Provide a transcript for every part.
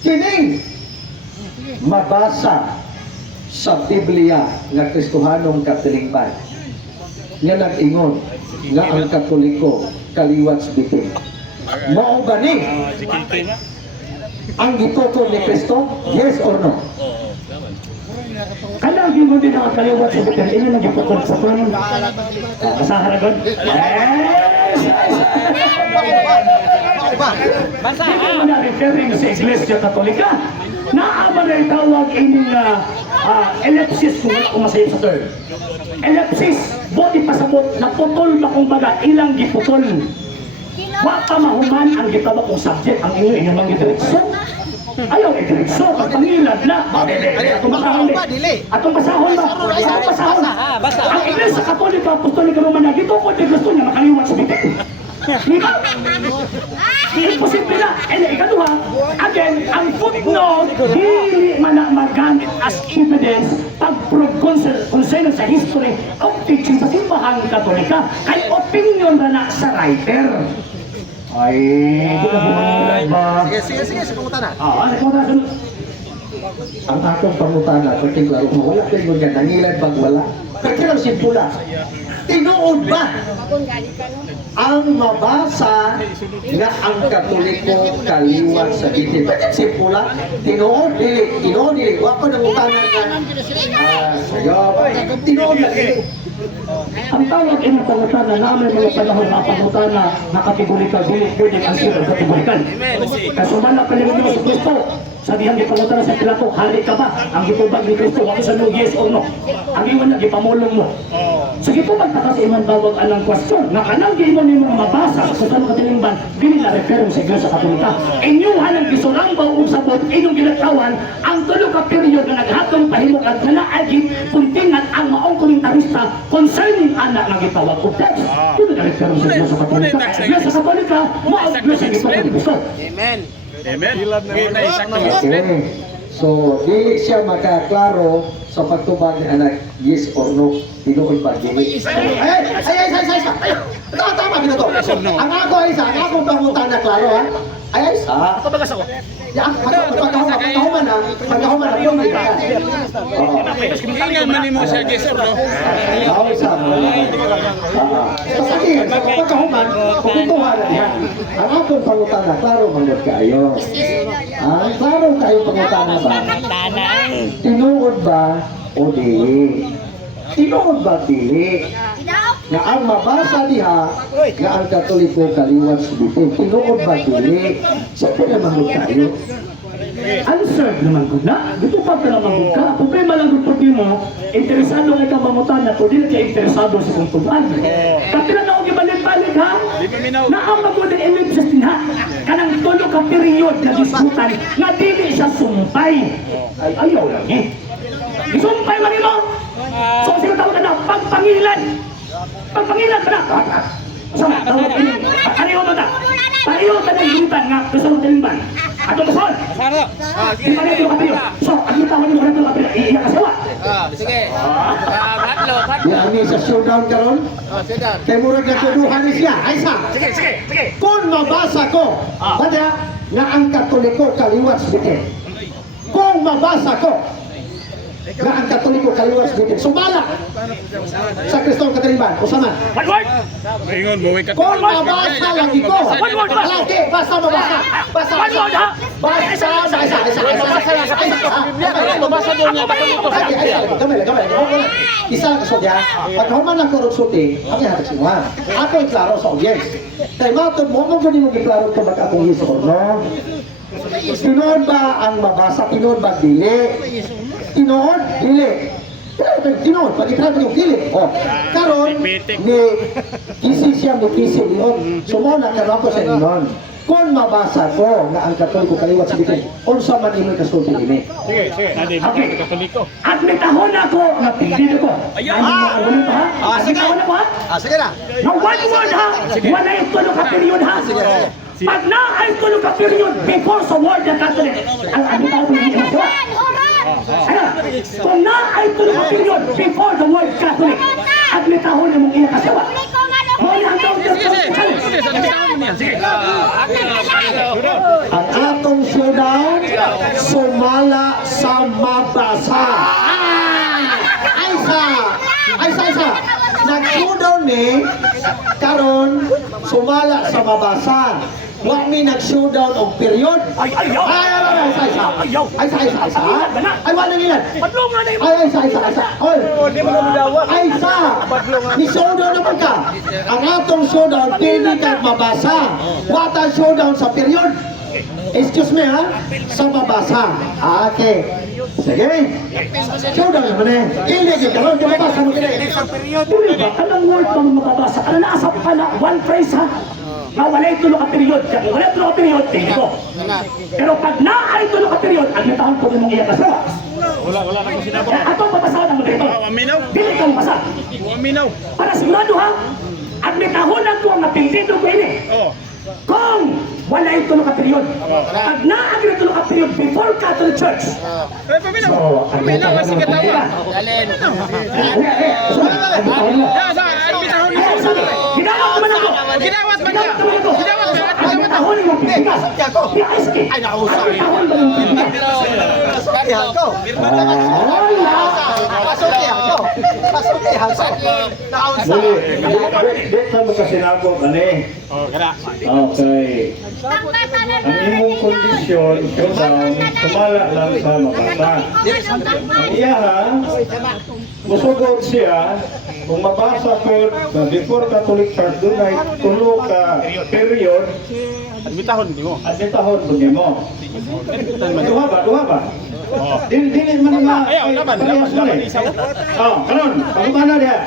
Kining mabasa sa Biblia nga Kristohanong katilingban nga nag-ingon nga ang Katoliko kaliwat bitin. Mao ba ni ang gituto ni Kristo? Yes or no? Kanang gingon din ang kaliwat sa bitin, ina nagipukod sa tuwan. Kasaharagon. Yes! Basa Hindi mo na referring sa Iglesia Katolika. Naama na itawag ining ellipsis kung wala kong masayip sa term. Ellipsis, body pasabot, naputol ba kung baga, ilang giputol. Wa pa mahuman ang gitawag kong subject, ang inyo mang gidirekso. Ayaw idirekso, pangilad na. Atong basahon ba? Atong basahon ba? Atong basahon. Ang Iglesia Katolika, Apostolika Romana, gito ko di gusto niya makaliwat sa bitin. Diba? Imposible na. And ikaduha, again, ang footnote, hindi man na magamit as evidence pag-prove concern sa history of teaching sa simbahang Katolika. Kay opinion na na sa writer. Ay, hindi na buwan ba? Sige, pumunta na. Nagpunta na. Ang atong pangutana, pati klaro mo, wala kayo nga nangilad pag wala. Pati lang simpula. Tinuod ba ang mabasa nga ang Katoliko kaliwat sa bitin? Pati simpula. Tinuod, dili. Wako nang utanan nga. Tinuod na dili. Ang tawag ay pangutana namin mga panahon na pangutana na kategorikal, pwede ang sirang kategorikal. Kasuman na palingin mo sa Kristo, sabihan di pangutana sa Pilato, hari ka ba? Ang gitubag ni Kristo, wako sa no, yes or no? Ang iwan na, gipamulong mo. So gitubag na kasi iman bawag anang question, na kanang gino ni mga mabasa sa kusano katilingban, dili na referong sa Iglesia Katolika. Inyuhan ang gisurang baong sabot, inyong ginatawan, ang tulo ka period na naghatong pahimok at nalaagit, puntingan ang maong komentarista concerning anak na gitawag ko text. Dili na referong sa Iglesia Katolika. Iglesia Katolika, maong Iglesia Katolika. Amen. Amen. Okay. So, dili siya makaklaro sa pagtubag ni anak, yes or no, tinuod ba, dili. Ay! Tama, ginato. Ang ako isa, ang akong pangutana klaro ha. Ay, isa. Pabagas ako. Yan, pagkahuman na, yung may bagas. Ingan man mo siya, yes or no? Ako isa. So, sige, pagkahuman, pupuntuhan na yan. Ang akong pangutana, klaro manod kayo. Klaro kayo pangutana ba? Tinuod ba o dili? Tinuod ba dili? Nga ang mabasa diha nga ang Katoliko kaliwat sa bitin. Tinuod ba dili? So, pinamanod kayo. Answer naman ko na. Dito pa ka naman ka. Problema lang kung pati mo, interesado nga ka mamutan na to, di na siya interesado sa kong tuban. Pati lang ako ibalik-balik ha. Na ang magod ng ellipsis din ha. Kanang tulo ka period na disputan na dili siya sumpay. Ay, ayaw lang eh. Isumpay man mo. So, sino tawag ka na? Pagpangilan. Pagpangilan ka na. Sama, tawag ka na. Pareho mo na. Pareho ka na yung nga gusto mo talimban. Ato basol. Di pa rin yung kapilyo. So, ang itawan mo rin yung kapilyo. Iiyak ka sawa. Sige. Patlo. Yan ni sa showdown karon. Kay murag natuduhan ni siya. Ay sa. Sige. Kung mabasa ko, bada nga ang Katoliko kaliwat sa bitin. Kung mabasa ko, nga ang Katoliko kaliwat sa bitin. Sumala sa Kristong Katilingban. Usama. One word. Ingon, buwi ka. Kung mabasa lagi ko. One word. Lagi, basta mabasa. Basta. One word ha. Basta. Mabasa doon niya Katoliko sa Biblia. Gamay. Isa so diya, pag human ang korupsuti, ang ihatag sinuha. Ako ay klaro sa audience. Kaya matod mo, kung ganun mo iklaro ka baka akong yes or no? Tinood ba ang mabasa? Tinood ba dili? Tinood? Dili. Tinood, pag-iklaro yung dili. O, karon, ni kisi siya, ni kisi niyon. Sumuna, karon ko sa inyon. Kung mabasa ko nga ang Katoliko kaliwat sa bitin, unsa man imo kasulti ini. Sige. Okay. At may tahon ako na pili ko. Ano mga argumento ha? May tahon ako ha? Sige na. Na one word ha? Wala yung tulo ka period ha? Pag na ay tulo ka period before sa word na Catholic, ang abitaw ko hindi ka kung na ay tulo ka period before the word Catholic, at may tahon na mong inakasawa. Muna ang Sige. Ang atong showdown, showdown ni karon sumala sa mabasa. Wa mi nag-showdown og period. Ay, ayaw! Ayaw! Isa. Ay, wala nilan. Padlungan na yung... Ay, isa. Oy, Di mo naman dawa. ay, isa. Ni showdown naman ka. Ang atong showdown, pili ka mabasa. Wata showdown sa period. Excuse me, ha? Sa mabasa. Okay. Sige. Showdown naman eh. Hindi ka lang, di mabasa mo kini. Dili ba? Anong word bang makabasa? Ano naasap ka na? One phrase ha? Na walay tulo ka period. Kaya walay tulo ka period, tingin ko. Pero pag naay tulo ka period, admitahan ko rin mong iyak sa Wala na ko sinabi. ato papasahan ang mga ito. Aminaw. Dili kang basa. Aminaw. Para sigurado ha, admitahon na ko ang napindido ko ini. Oh. Kung wala yung tulo ka period. Pag naagri tulo ka period before Catholic Church. Paminaw. Paminaw kasi katawa. Dalin. Ya, sa albitahon mo. Ginawat naman ako! Ginawat man ka. Ginawat ka. Admitahon yung pikas! Ay, nausap! Admitahon ba yung pikas? Dito na magkasinabog, ani? Oh, kada. Okay. Ang imong kondisyon, showdown, sumala lang sa mabasa. Iya ha, musugod siya, kung mabasa ko, before Catholic Church, doon ay tulo ka period, Albitahon di mo. at itahon po niyo mo. Duha ba? Dili man nga. Ayaw, laban isa. Oh, kanon, pagkumana diha.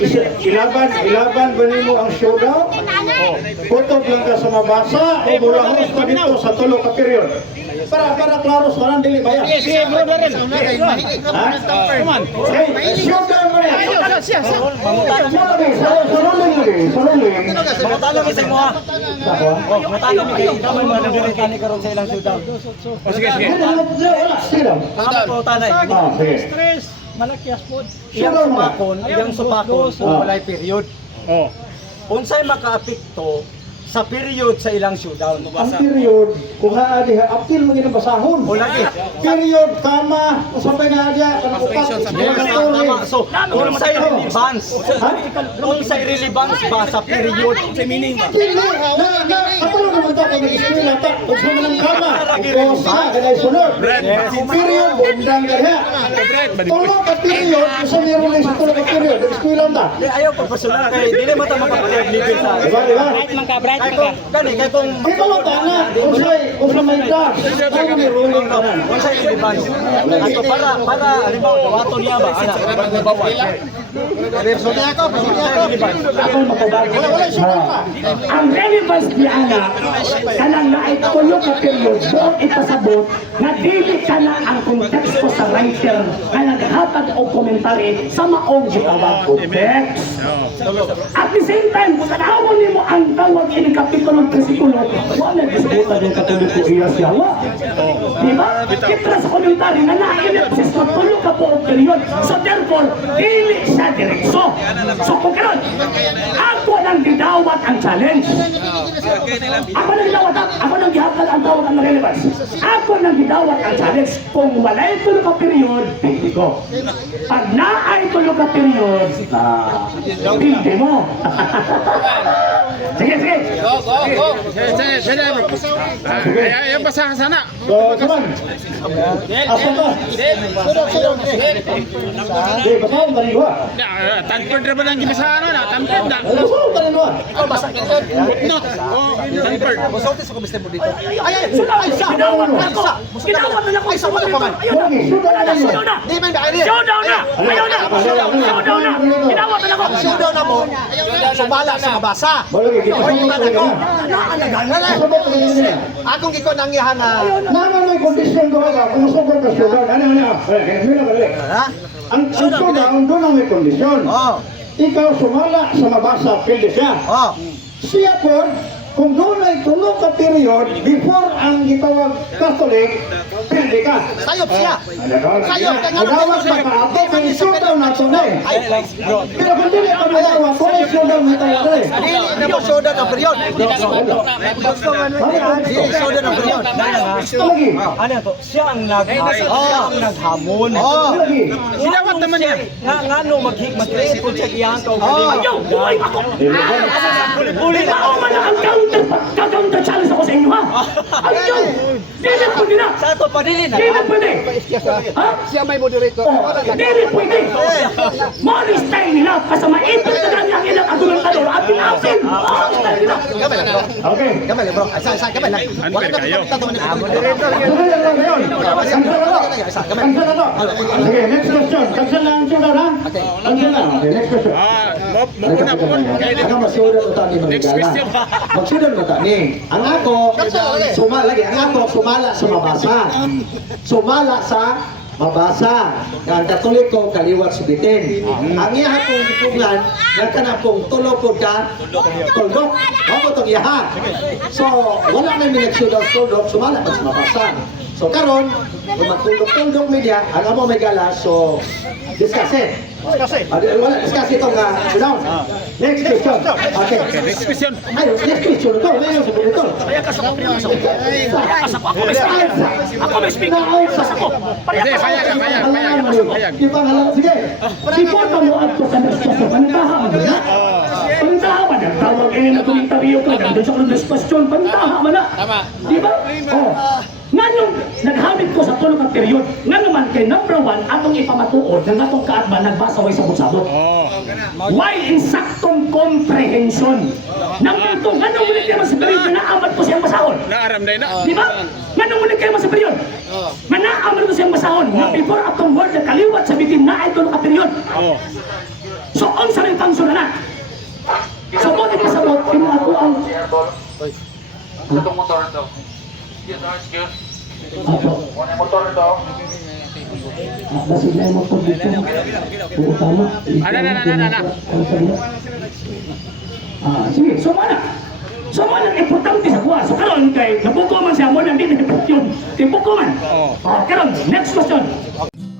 Ilaban ba nimo ang showdown? Putog lang ka sa mabasa o bulahos ka dito sa tulo ka period. Para klaro sa walang dili bayan. Sige, bro, rin. Ha? Come on. Hey, showdown mo na. Siya. Saluling. Matalo kasi mo ha. Sako? Matalo mi kay kamay mo nagrekan ni karon sa ilang showdown. Oh, sige. Wala, sige lang. Ako tanay. Sige. Malakyas po. Showdown mo na. Iyang supakon kung walay period. Oh. Unsay makaapekto sa period sa ilang showdown? Ang period, kung haadi ha, apil mo ginabasahon. O lagi. Period, kama, usapay na adya, Tama. So, unsay relevance? Ha? Unsay relevance ba sa period? Pili, katulong naman ito, kung nag-eskwela ito, kung sino ng kama, kung sila, ganay sunod. Period, bundang ganya. Tulong ka period, kung saan meron lang sa tulong ka period, nag-eskwela ito. Di ayaw ko personal kay dili mo ta makapag-level sa. Diba? Gani kay kung Di ba lang tanga, kung sa'y may da, tayo may ruling ka na. unsay relevance? Ato para halimbawa dawaton niya ba ana bawal. Verso niya ako, Ako makabago. Ang relevance di ana kanang naay tulo ka period buong ipasabot na dili kana ang konteksto sa writer na naghatag og komentary sa maong gitawag ko text. At the same time, kung tanawon nimo ang tawag ini kapitulo bersikulo, wala disputa din katoliko iya siya. Di ba? Kita sa komentary na na-ellipsis na tulo ka buong period. So therefore, dili siya direkso. So kung karon, ako nang didawat ang challenge. Ako nang didawat, ako nang gihapal ang tawag ang relevance. Ako nang didawat ang challenge. Kung walay tulo ka period, hindi ko. Pag naay tulo ka period, hindi mo. Sige. Sige. Ayan basahan sana. So, saman, asa ka? Di, basahon ka rin ba? Tanpad na ba ng gibasahan na? Tanpad na. Basahon ka rin ba? No. Oh, tanpad. Musulti sa komisyon mo dito. Ginawat na ako. Ginawat na ako. Ayaw na. Di man ba Showdown na! Ayaw na! Showdown na! Ginawat na ako. showdown na mo. Sumala sa mabasa. Balagi, kita sa mga talaga. Kasabot ka rin niya. Akong giko nang iha nga Naman may kondisyon doon ka, kung sobrang ka sugar, ano, ganyan ka rin. ha? Ang sugar, doon ang may kondisyon. Oh. Ikaw sumala sa mabasa, pilde siya. Oh. Siya po, kung doon ay tulong ka period before ang gitawag Catholic, pwede ka. Sayop siya. Sayop kay nga Madawat ba ka? Ako, may showdown na ito na eh. Pero kung dili ka madawat, kung may showdown na ito na eh. Dili na mo soda ng period. Dili soda ng period. Lagi. Ano to? Siya ang naghamon. Lagi. Sinawat naman yan. Nga no mag-create ko siya iyang kaugaling. Ayaw, buhay ako. Uli na ako man ang counter challenge ako sa inyo ha. Ayaw. Dili pwede na. Sa to padili na. Dili pwede. Ha? Siya may moderator. Dili pwede. Money style nila. Kasama ito na lang yung ilang argumentador at pinapsin. Style nila. Okay. Gamay lang bro. Sa gamay lang. Wala na kayo. moderator. Sumunod lang ngayon. Cancel na to. Cancel na to. Sige, next question. Cancel na ang showdown ha? Cancel na. Okay, next question. Muna po. Ako masudan mo tani Next question. Magsudan mo tani. Ang ako, sumala lagi. Ang ako, sumala sa mabasa. Sumala sa mabasa. Ang Katoliko, kaliwat subitin. Ang iya pong ipunan, nga ka na pong tulog ka, tuldok. Ako itong iyaha. So, wala na yung nagsudan-tuldok, sumala pa sa mabasa. So, karon, kung magtuldok-tuldok media, ang amo may galas, so, discuss it. Wala, discuss itong down. Next question. Okay. Next question. Ay, next question ito. Ngayon sa ito. Kaya kas ako, kaya kas ako. Ako may speaker. Ako may speaker. Kas ako. Sige, payag. Di ba halang? Sige. Before ka mo at sa next question, pantaha mo na. Pantaha mo na. Tawag kayo na itong interview ka. Doon sa next question, pantaha mo na. Di ba? Oh. Nga nung naghamit ko sa tulong at period, nga naman kay number 1, atong ipamatuod ng atong kaadba nagbasaway sa sabot-sabot. Why insaktong comprehension? Number 2, nga nung ulit kayo sa period, naamat ko siyang masahon. Naaram na. Di ba? Nga nung ulit kayo sa period, naamat ko siyang masahon. Nga before atong word na kaliwat sa bitin na ay tulong at period. So, on sa rin function na. So, buti pa sa bot, pinako ang... Itong motor ito. Excuse. Motor ito. Basig na yung motor dito. Oo, tama. Sige, sumana. Sumana, importante sa kuha. So, karon kay, nabuko man siya mo nang din yun. Tibuko man. Karon, next question.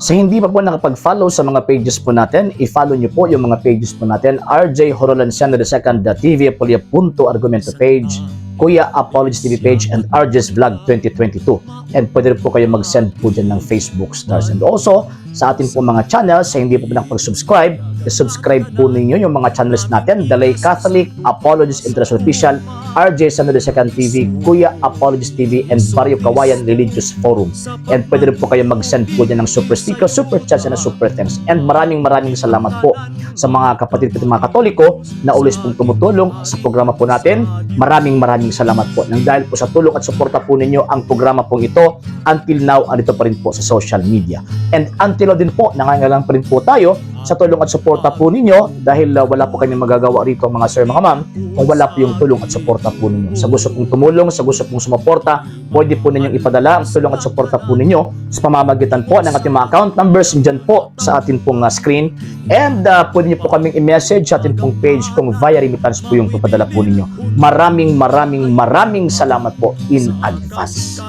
Sa hindi pa po nakapag-follow sa mga pages po natin, i-follow nyo po yung mga pages po natin, RJ Horolanciano II, TV Apolia Punto Argumento page, Kuya Apologies TV page, and RJ's Vlog 2022. And pwede rin po kayo mag-send po dyan ng Facebook stars. And also, sa ating po mga channels, sa hindi po nakapag-subscribe, i-subscribe po ninyo yung mga channels natin, Dalay Catholic, Apologies International Official, RJ Sanado II TV, Kuya Apologies TV, and Barrio Kawayan Religious Forum. And pwede rin po kayo mag-send po dyan ng super sticker, super chats, and super thanks. And maraming salamat po sa mga kapatid at mga Katoliko na ulis pong tumutulong sa programa po natin. Maraming salamat po. Nang dahil po sa tulong at suporta po ninyo, ang programa po ito, until now, andito pa rin po sa social media. And until now din po, nangangailangan pa rin po tayo sa tulong at suporta po ninyo dahil wala po kami magagawa rito mga sir, mga ma'am, kung wala po yung tulong at suporta po ninyo. Sa gusto pong tumulong, sa gusto pong sumuporta, pwede po ninyong ipadala ang tulong at suporta po ninyo sa pamamagitan po ng ating mga account numbers dyan po sa ating pong screen. And pwede nyo po kaming i-message sa ating pong page kung via remittance po yung papadala po ninyo. Maraming salamat po in advance.